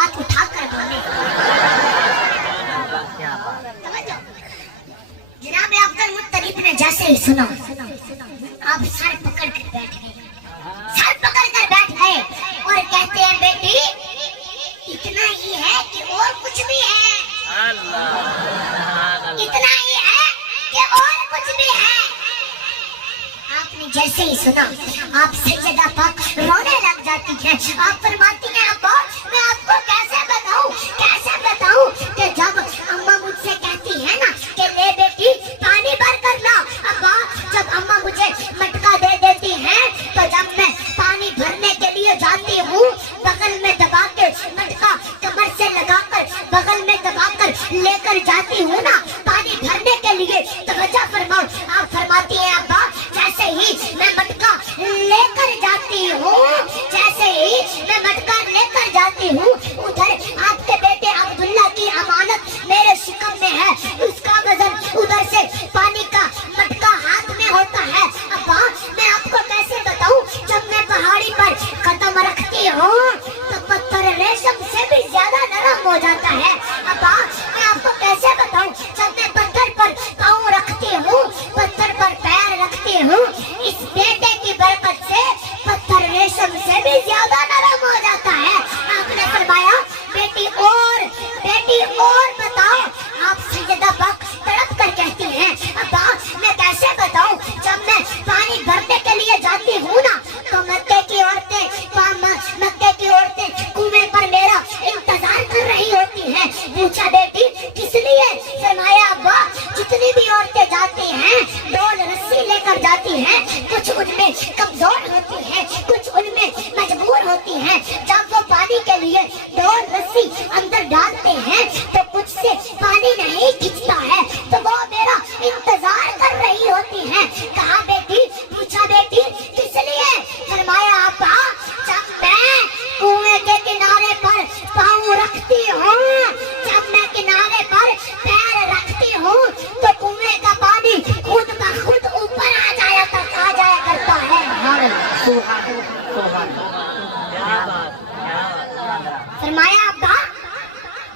ہاتھ اٹھا کر بولے. جناب عبد المطلب نے جیسے ہی سنا آپ سر پکڑ کر بیٹھ گئے, سر پکڑ کر بیٹھ گئے اور کہتے ہیں بیٹی اتنا ہی ہے کہ اور کچھ بھی ہے, اتنا ہی ہے کہ اور کچھ بھی ہے. آپ نے جیسے ہی سنا آپ سیدہ پاک رونے لگ جاتی ہے. آپ فرماتی ہیں ابا میں آپ کو کیسے بتاؤں کہ جب اماں مجھ سے کہتی ہے نا کہ لے بیٹی پانی بھر کر لا, ابا جب اماں مجھے مٹکا دے دیتی ہیں تو جب میں پانی بھرنے کے لیے جاتی ہوں بغل میں دبا کے مٹکا کمر سے لگا کر بغل میں دبا کر لے کر جاتی ہوں نا پانی بھرنے کے لیے, توجہ فرماؤ. آپ فرماتی ہیں ابا جیسے ہی میں مٹکا لے کر جاتی ہوں, جیسے ہی میں مٹکا لے کر جاتی ہوں ادھر آپ کے بیٹے عبداللہ کی امانت میرے شکم میں ہے, اس کا وزن ادھر سے پانی کا مٹکا ہاتھ میں ہوتا ہے. ابا میں آپ کو کیسے بتاؤں جب میں پہاڑی پر قدم رکھتی ہوں تو پتھر ریشم سے بھی زیادہ نرم ہو جاتا ہے. ابا میں آپ کو کیسے بتاؤں جب میں پتھر پر پاؤں رکھتی ہوں پتھر پر پیر رکھتی ہوں اس بیٹے کی برکت سے پتھر ریشم سے بھی زیادہ نرم ہو جاتا ہے. آپ نے فرمایا بیٹی اور بتاؤ. آپ سیدہ پاک تڑپ کر کہتی ہیں ابا میں کیسے بتاؤں جب میں پانی بھرنے کے لیے جاتی ہوں نا تو مکے کی عورتیں کنویں پر میرا انتظار کر رہی ہوتی ہیں. پوچھا بیٹی کس لیے؟ فرمایا ابا جتنی بھی عورتیں جاتی ہیں ڈول رسی لے کر جاتی ہیں, کچھ ان میں کمزور ہوتی ہیں کچھ ان میں مجبور ہوتی ہیں. جب وہ پانی کے لیے ڈول رسی اندر ڈالتے ہیں تو کچھ سے پانی نہیں کھینچتا ہے تو وہ میرا انتظار کر رہی ہوتی ہیں. کہا بیٹی, پوچھا بیٹی کس لیے؟ فرمایا ابا جب میں کنویں کے کنارے پر پاؤں رکھتی ہوں, جب میں کنارے پر پیر رکھتی ہوں تو کنویں کا پانی خود بخود اوپر آ جایا کرتا ہے. فرمایا ابا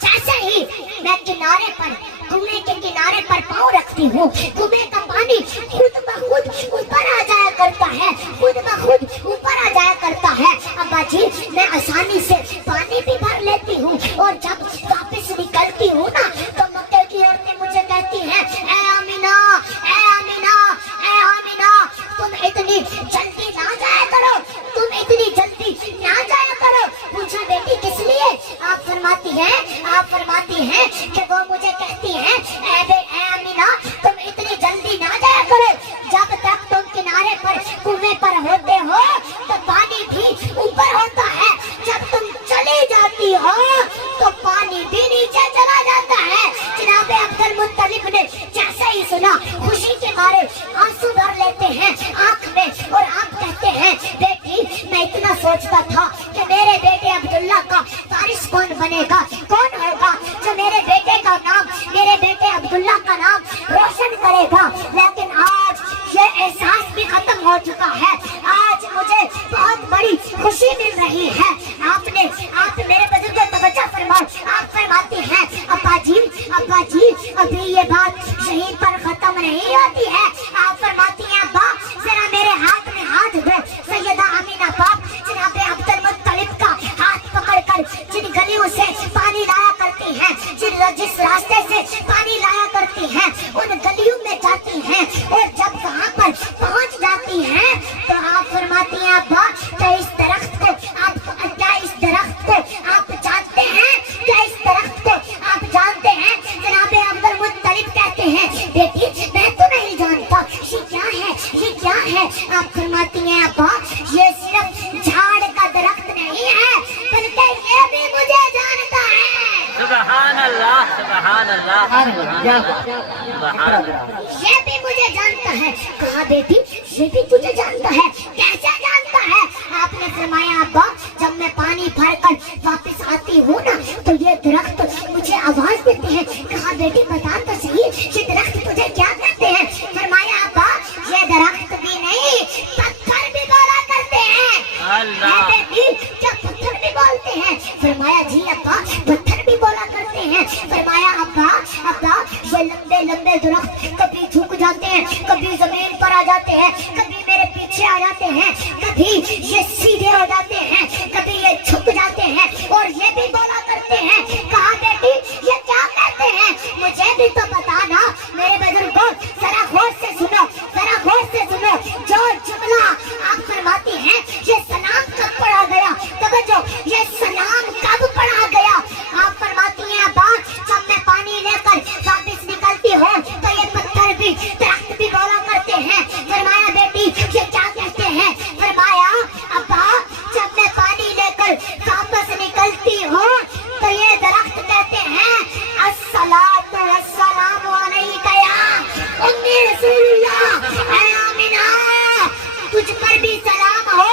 جیسے ہی میں کنارے پر کنویں کے کنارے پر پاؤں رکھتی ہوں کنویں کا پانی خود بخود اوپر آ جایا کرتا ہے, خود بخود اوپر آ جایا کرتا ہے. ابا جی میں آسانی سے پانی بھی بھر لیتی ہوں اور جب واپس نکلتی ہوں نا تو مکے کی عورتیں مجھے کہتی ہیں اے آمینہ تم اتنی جلدی نہ جایا کرو, پوچھا بیٹی کس لیے؟ آپ فرماتی ہیں کہ وہ مجھے کہتی ہیں اے آمینہ تم اتنی جلدی نہ جایا کرو, جب تک تم کنارے پر کنویں پر ہوتے ہو تو پانی بھی اوپر ہوتا ہے, جب تم چلی جاتی ہو تو پانی بھی نیچے چلا جاتا ہے. جناب عبد المطلب نے جیسے ہی سنا خوشی کے مارے آنسو بھر لیتے ہیں آنکھ میں اور آپ کہتے ہیں بیٹی میں اتنا سوچتا تھا کہ میرے بیٹے عبداللہ کا وارث کون بنے گا, کون ہوگا جو میرے بیٹے کا نام, میرے بیٹے عبداللہ کا نام روشن کرے گا, لیکن آج یہ احساس بھی ختم ہو چکا ہے. آج مجھے بہت بڑی خوشی مل رہی ہے. آپ میرے بزرگ توجہ فرماؤ. آپ فرماتی ہیں ابا جی ابھی یہ بات یہیں پر ختم نہیں ہوتی ہے. آپ فرماتی ہیں ابا ذرا میرے ہاتھ میں ہاتھ دو. سیدہ آمینہ پاک جناب عبد المطلب کا ہاتھ پکڑ کر جن گلیوں سے پانی لایا کرتی ہیں, جس راستے سے پانی لایا کرتی ہیں ان گلیوں میں جاتی ہیں اور جب وہاں پر پہنچ جاتی ہیں تو آپ فرماتی ہیں ابا کیا اس درخت کو آپ جانتے ہیں, جناب عبد المطلب کہتے ہیں بیٹی میں تو نہیں جانتا یہ کیا ہے. آپ فرماتی ہیں ابا یہ صرف جھاڑ کا درخت نہیں ہے بلکہ یہ بھی مجھے جانتا ہے. سبحان اللہ یہ بھی مجھے جانتا ہے. کہا بیٹی یہ بھی تجھے جانتا ہے, کیسے جانتا ہے؟ آپ نے فرمایا ابا جب میں پانی بھر کر واپس آتی ہوں نا تو یہ درخت مجھے آواز دیتے ہیں. کہا بیٹی بتا تو صحیح یہ درخت تجھے کیا کہتے ہیں؟ فرمایا ابا یہ درخت بھی نہیں پتھر بھی بولا کرتے ہیں. بیٹی کیا پتھر بھی بولتے ہیں؟ فرمایا جی ابا ہیں, کبھی یہ سیدھے ہو جاتے ہیں, کبھی یہ جھک جاتے ہیں, اور یہ بھی بولا کرتے ہیں, کہا بیٹی یہ کیا کہتے ہیں, مجھے بھی تو بتانا. میرے بزرگوں ذرا غور سے سنو, ذرا غور سے سنو, جو جملہ آپ فرماتی ہیں یہ سلام کب پڑھا گیا, توجہ, یہ سلام کب پڑھا گیا. آپ فرماتی ہیں ابا جب میں پانی لے کر واپس نکلتی ہوں تو یہ پتھر بھی درخت بھی بولا کرتے ہیں. فرمایا بیٹی یہ کیا کہتے ہیں, فرمایا ابا جب میں پانی لے کر واپس نکلتی ہوں تو یہ درخت کہتے ہیں الصلاۃ والسلام علیک یا ام رسول اللہ, اے آمنہ تجھ پر بھی سلام ہو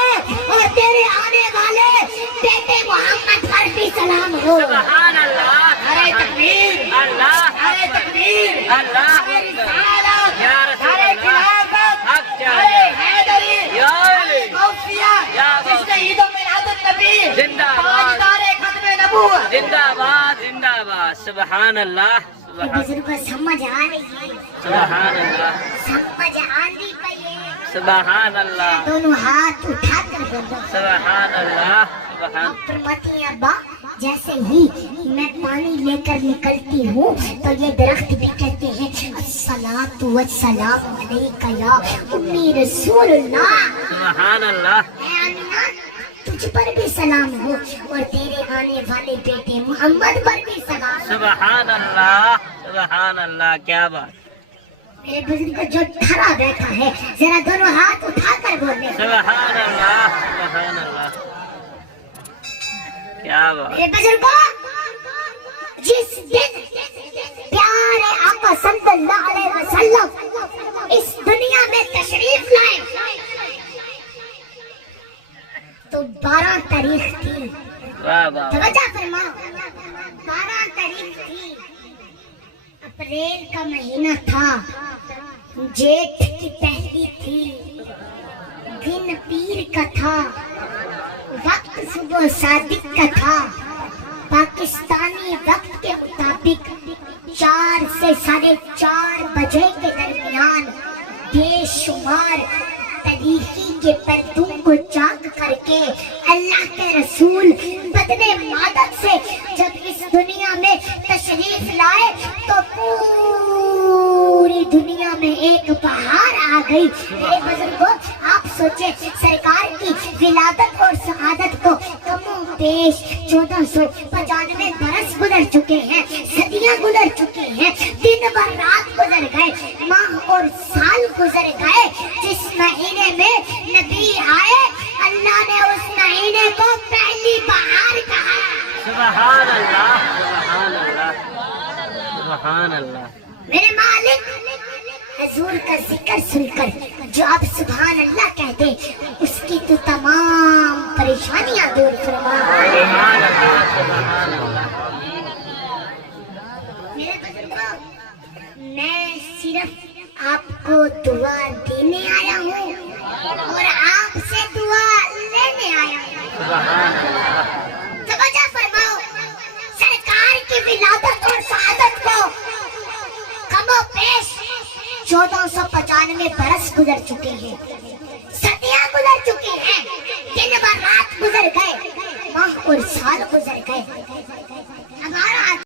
اور تیرے آنے والے بیٹے محمد پر بھی سلام ہو. سبحان اللہ. ارے تکبیر, اللہ ارے تکبیر, اللہ ارے رسالت, یا رسول ارے اللہ. خلافت, حق ارے چاہیے. حیدری, یا ارے غوثیہ, یا جس نے عید و میلاد النبی, زندہ باد. تاجدار ختم نبوت. زندہ باد, زندہ باد. سبحان اللہ, سبحان, بزرگوں سمجھ آ رہی ہے, سبحان اللہ, سمجھ آندی پئی ہے. سبحان اللہ, دونوں ہاتھ اٹھا کر بولو. سبحان اللہ, سبحان. آپ فرماتی ہیں ابا جیسے ہی میں پانی لے کر نکلتی ہوں تو یہ درخت بھی کہتے ہیں الصلاۃ والسلام علیک یا امی رسول اللہ. سبحان اللہ. اے آمنہ تجھ پر بھی سلام ہو اور تیرے آنے والے بیٹے محمد پر بھی سلام ہو. سبحان اللہ, سبحان اللہ. کیا بات. میرے بزرگ جو کھڑا بیٹھا ہے ذرا دونوں ہاتھ اٹھا کر بولے. سبحان اللہ, سبحان اللہ. کیا بات. میرے بزرگوں جس دن پیارے آقا صلی اللہ علیہ وسلم اس دنیا میں تشریف لائے تو 12 تاریخ تھی. واہ واہ. توجہ فرماؤ, 12 تاریخ تھی, اپریل کا مہینہ تھا, جیٹھ کی پہلی تھی, دن پیر کا تھا, وقت صبح صادق کا تھا. پاکستانی وقت کے مطابق 4 سے 4:30 بجے کے درمیان بے شمار تاریخی کے پردوں کو چاک کر کے اللہ کے رسول بدن مادت سے جب اس دنیا میں تشریف لائے تو پوری دنیا میں ایک بہار آ گئی. میرے بزرگوں آپ سوچیں سرکار کی ولادت اور شہادت کو کم و بیش 1495 برس گزر چکے ہیں, صدیاں گزر چکے ہیں, دن بھر رات گزر گئے, ماہ اور سال گزر گئے. جس مہینے میں نبی آئے اللہ نے اس مہینے کو پہلی بہار کہا. سبحان اللہ, سبحان اللہ, سبحان اللہ. میرے مالک حضور کا ذکر سن کر جو آپ سبحان اللہ کہتے اس کی تو تمام پریشانیاں دور فرما. سبحان اللہ, سبحان اللہ. میرے بزرگوں میں صرف آپ کو دعا دینے آیا ہوں اور آپ سے دعا لینے آیا ہوں. سبحان اللہ. توجہ فرماؤ, سرکار کی ولادت اور شہادت کو کم و بیش 1495 برس گزر چکے ہیں, صدیاں گزر چکی ہیں, دن بھر رات گزر گئے, ماہ اور سال گزر گئے. ہمارا